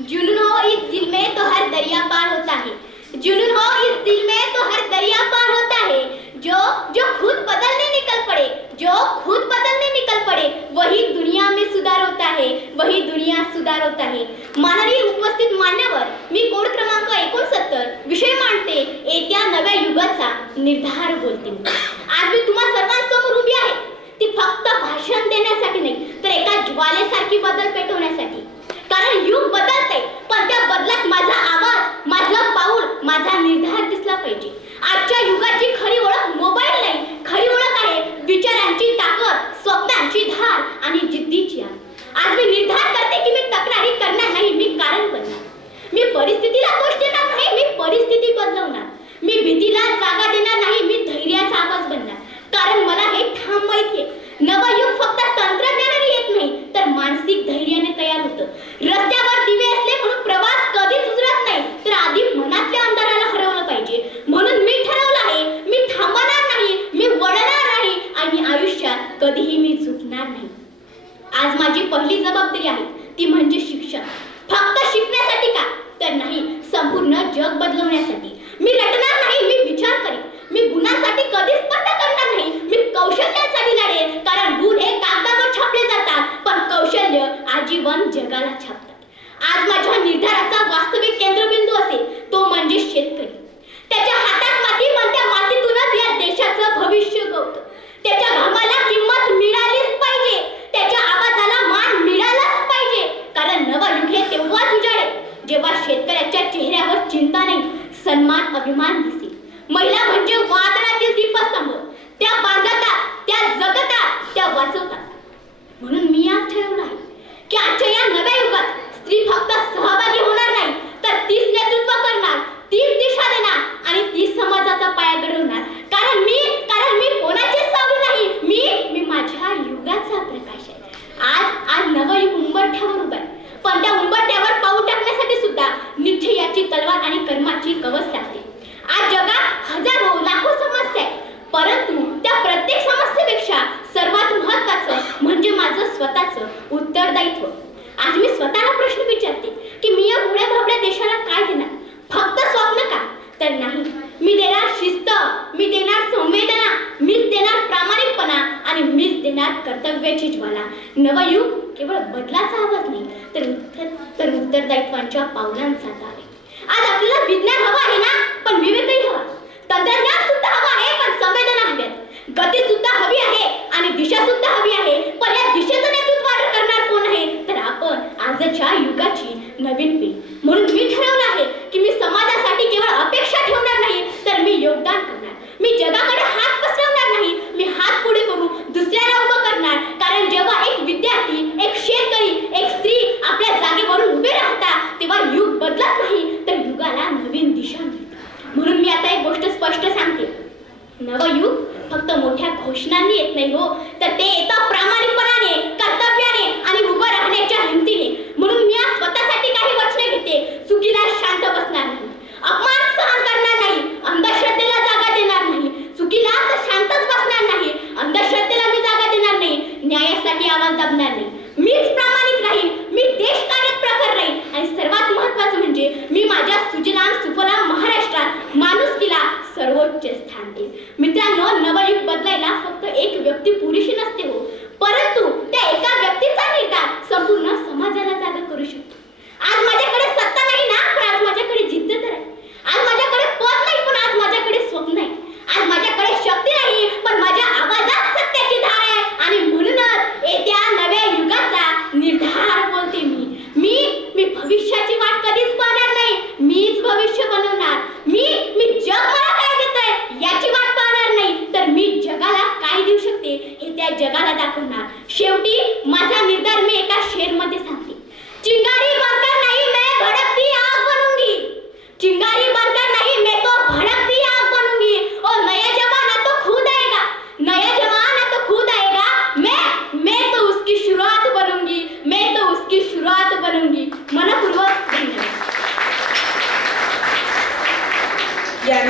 जुनून हो इस दिल में तो हर दरिया पार होता है। जुनून हो इस दिल में तो हर दरिया पार होता है। जो जो खुद बदलने निकल पड़े, जो खुद बदलने निकल पड़े, वही दुनिया में सुधार होता है, वही दुनिया सुधार होता है। माननीय उपस्थित मान्यवर, मी कोड क्रमांक 69 विषय मांडते, येत्या नव्या युगाचा निर्धार बोलते। आज मी तुम्हा सर्वांसमोर उभी आहे, ती फक्त भाषण देण्यासाठी नाही, तर एका ज्वालेसारखी बदल पेटवण्यासाठी। कारण युग बदलते, पण त्या बदलात माझा आवाज, माझं पाऊल, माझा निर्धार दिसला पाहिजे। आजच्या युगाची खरी ओळख मोबाईल नाही, खरी ओळख आहे विचारांची ताकद, स्वप्नांची धार आणि जिद्दीची आग। आज मी निर्धार करते की मी तक्रारी करणार नाही, मी कारण बनणार। मी परिस्थितीला दोष देणार नाही, मी परिस्थिती बदलवणार। मी भीतीला जागा देणार नाही, मी धैर्याचा आवाज बनणार। कारण मला हे ठाम माहिती आहे, नवं युग फक्त तंत्रज्ञानाने येत नाही, तर मानसिक धैर्याने तयार होतं। रस्त्यावर दिवे असले म्हणून प्रवास कधीच उजळत नाही, तर आधी मनातल्या अंधाराला हरवलं पाहिजे। म्हणून मी ठरवलं आहे, मी थांबणार नाही, मी वळणार नाही आणि आयुष्यात कधीही मी झुकणार नाही। आज माझी पहिली जबाबदारी आहे, ती म्हणजे शिक्षण। फक्त शिकण्यासाठी का, तर नाही, संपूर्ण जग बदलवण्यासाठी। मी रटणार नाही, मी विचार करेन। मी गुणांसाठी कधीच स्पर्धा करणार नाही, मी कौशल्यांसाठी लढेन। कारण गुण हे कागदावर छापले जातात, पण कौशल्य आजीवन जगाला छापतात। आज माझ्या निर्धाराचा वास्तविक केंद्रबिंदू असेल, तो म्हणजे शेतकरी। त्याच्या हातात माती, पण त्या मातीतूनच या देशाचं भविष्य गवतं। त्याच्या घामाला किंमत मिळालीच पाहिजे, त्याच्या आवाजाला मान मिळालाच पाहिजे। कारण नवं युग हे तेव्हाच उजाडेल, जेव्हा शेतकऱ्याच्या चेहऱ्यावर चिंता नाही, सन्मान, अभिमान दिसेल। महिला म्हणजे वादळातील दीपस्तंभ, त्या बांधतात, त्या जगतात, त्या वाचवतात। म्हणून मी आज ठरवलं आहे की आजच्या या नव्या युगात स्त्री फक्त सहभागी होणार नाही, तर तीच नेतृत्व करणार, तीच दिशा देणार आणि तीच समाजाचा पाया घडवणार। कारण मी कोणाची सावली नाही, मी माझ्या युगाचा प्रकाश आहे। आज नवं युग उंबरठ्यावर उभं आहे, पण त्या उंबरठ्यावर पाऊल टाकण्यासाठी सुद्धा निश्चयाची तलवार आणि कर्माची कवच लागते। आज जगात हजारो लाखो समस्या आहेत, परंतु त्या प्रत्येक समस्येपेक्षा सर्वात महत्त्वाचं म्हणजे माझं स्वतःचं उत्तरदायित्व। आज मी स्वतःला प्रश्न विचारते की मी या भोळ्या भाबड्या देशाला काय देणार? फक्त स्वप्न का, तर नाही, मी देणार शिस्त, मी देणार संवेदना, मीच देणार प्रामाणिकपणा आणि मीच देणार कर्तव्याची ज्वाला। नवं युग केवळ बदलाचा आवाज नाही, तर उत्तरदायित्वांच्या पावलांचा दार आहे। आज आपल्याला विज्ञान हवं आहे ना, पण विवेकही हवा। तंत्रज्ञान सुद्धा हवं आहे, पण संवेदना हव्यात। गती सुद्धा हवी आहे आणि दिशा सुद्धा हवी आहे, पण या दिशेचं नेतृत्व करणार कोण आहे, तर आपण, आजच्या युगाची नवीन पिढी। म्हणून मी ठरवलं आहे की मी समाजासाठी केवळ अपेक्षा ठेवणार नाही, तर मी योगदान करणार। मी जगाकडे हात पसरवणार नाही, मी हात पुढे करून दुसऱ्याला उभं करणार। कारण जेव्हा एक विद्यार्थी, एक शेतकरी, एक स्त्री आपल्या जागेवरून उभे राहतात, तेव्हा युग बदलत नाही, तर युगाला नवीन दिशा मिळते। म्हणून मी आता एक गोष्ट स्पष्ट सांगते, नवं युग फक्त मोठ्या घोषणांनी येत नाही हो, तर ते येतं प्रामाणिकपणाने, कर्तव्याने आणि उभं राहण्याच्या हिमतीने। म्हणून मी आज स्वतःसाठी काही वचने घेते। चुकीला शांत बसणार नाही, अपमान सहन करणार नाही, अंधश्रद्धेला जागा देणार नाही। चुकीला तर शांतच बसणार नाही, अंधश्रद्धेला मी जागा देणार नाही, न्यायासाठी आवाज दाबणार नाही। मीच प्रामाणिक राहीन, मी देश कार्यात प्रखर राहीन आणि सर्वात महत्त्वाचं म्हणजे मी माझ्या सुजलाम सुफलाम महाराष्ट्रात माणुसकीला सर्वोच्च स्थान देईन। मित्रांनो, नवं युग बदलायला फक्त एक व्यक्ती पुरेशी नसते हो, परंतु त्या एका व्यक्तीचा निर्धार संपूर्ण समाजाला जागा करू शकतो। आज माझ्याकडे सत्ता नाही ना, पण आज माझ्याकडे जिद्द तर आहे। आज माझ्याकडे पद नाही, पण आज माझ्याकडे स्वप्न आहे। आज माझ्याकडे शक्ती नाही, पण माझ्या आवाजात सत्याची धार आहे। आणि म्हणूनच येत्या नव्या युगाचा निर्धार बोलते मी भविष्याची वाट कधीच पाहणार नाही, मीच भविष्य बनवणार। मी जग मला काय देतंय याची वाट पाहणार नाही, तर मी जगाला काय देऊ शकते हे त्या जगाला दाखवणार। शेवटी माझा निर्धार मी एका शेरमध्ये सांगते,